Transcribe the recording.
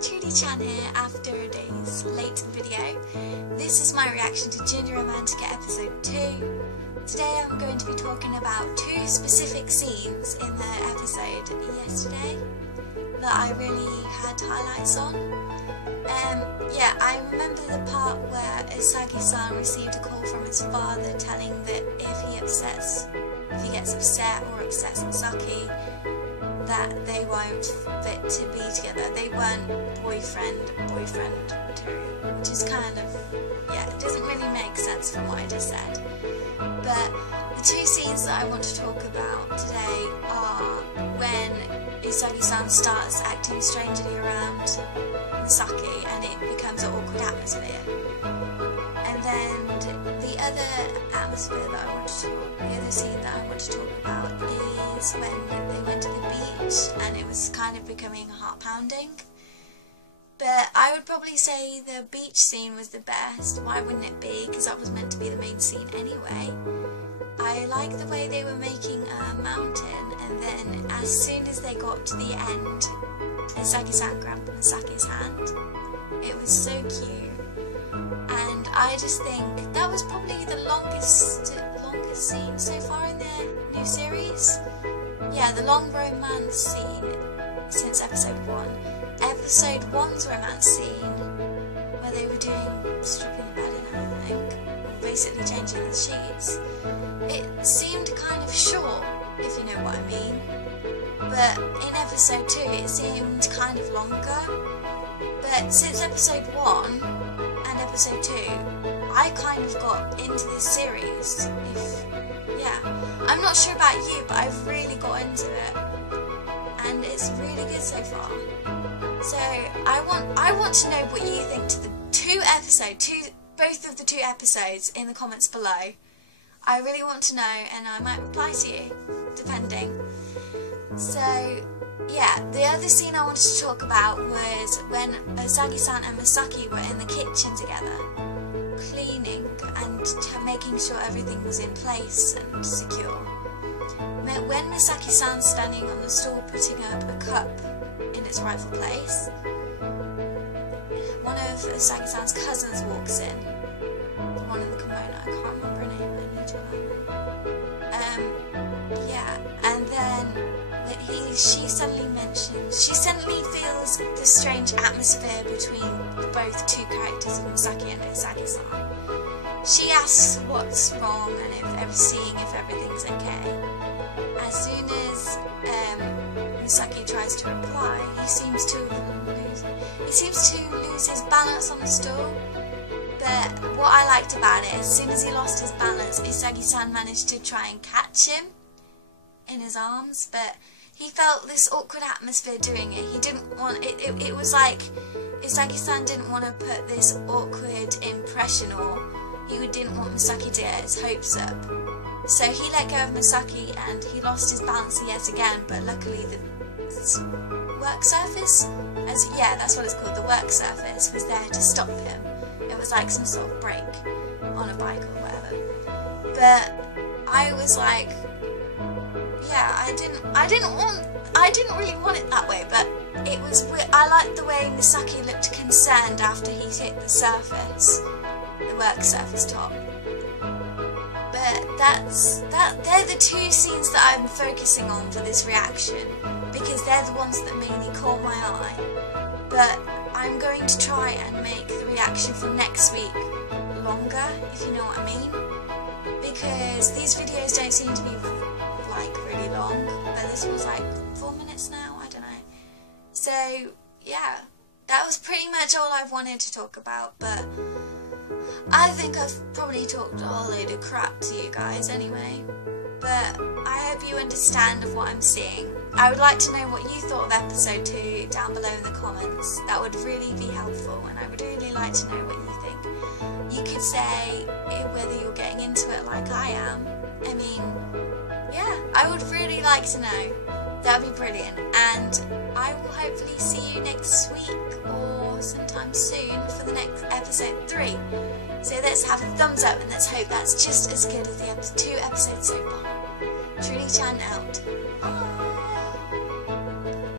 Trudy-chan here after a day's late video. This is my reaction to Junjou Romantica episode 2. Today I'm going to be talking about two specific scenes in the episode yesterday that I really had highlights on. I remember the part where Usagi-san received a call from his father telling that if he gets upset or upsets Misaki, that they won't fit to be together. They weren't boyfriend material, which is kind of, it doesn't really make sense from what I just said. But the two scenes that I want to talk about today are when Usagi-san starts acting strangely around Misaki and it becomes an awkward atmosphere. And then the other scene that I want to talk about is when they went to the beach and it was kind of becoming heart-pounding. But I would probably say the beach scene was the best. Why wouldn't it be? Because that was meant to be the main scene anyway. I like the way they were making a mountain, and then as soon as they got to the end, Usagi-san grabbed Misaki's hand. It was so cute, and I just think that was probably the longest scene so far in the new series. Yeah, the long romance scene since episode 1. Episode 1's romance scene, where they were doing stripping the bed and everything, basically changing the sheets, it seemed kind of short, if you know what I mean. But in episode 2 it seemed kind of longer. But since episode 1 and episode 2, I kind of got into this series. I'm not sure about you, but I've really got into it, and it's really good so far. So I want to know what you think to the both of the two episodes in the comments below. I really want to know, and I might reply to you, depending. So yeah, the other scene I wanted to talk about was when Usagi-san and Misaki were in the kitchen together, cleaning and making sure everything was in place and secure. When Misaki-san's standing on the stool putting up a cup in its rightful place, one of Usagi-san's cousins walks in, the one in the kimono, I can't remember her name, I need to remember. And then she suddenly feels this strange atmosphere between both two characters of Misaki and Usagi-san. She asks what's wrong and seeing if everything's okay. As soon as Misaki tries to reply, he seems to lose his balance on the stool. But what I liked about it, as soon as he lost his balance, Usagi-san managed to try and catch him in his arms, but he felt this awkward atmosphere doing it. He didn't want it. It was like Usagi-san didn't want to put this awkward impression, or he didn't want Misaki to get his hopes up. So he let go of Misaki and he lost his balance yet again, but luckily the work surface, that's what it's called, the work surface was there to stop him. It was like some sort of brake on a bike or whatever. But I was like, I didn't really want it that way, but it was weird. I liked the way Misaki looked concerned after he hit the surface, the work surface top. But they're the two scenes that I'm focusing on for this reaction, because they're the ones that mainly caught my eye. But I'm going to try and make the reaction for next week longer, if you know what I mean. Because these videos don't seem to be like really long, but this was like 4 minutes now, I don't know. So yeah, that was pretty much all I've wanted to talk about, but I think I've probably talked a whole load of crap to you guys anyway, but I hope you understand of what I'm seeing. I would like to know what you thought of episode 2 down below in the comments. That would really be helpful, and I would really like to know what you think. You could say whether you're getting into it like I am. I mean, I would really like to know. That would be brilliant, and I will hopefully see you next week or sometime soon for the next episode 3. So let's have a thumbs up and let's hope that's just as good as the 2 episodes so far. Trudy-chan out. Bye.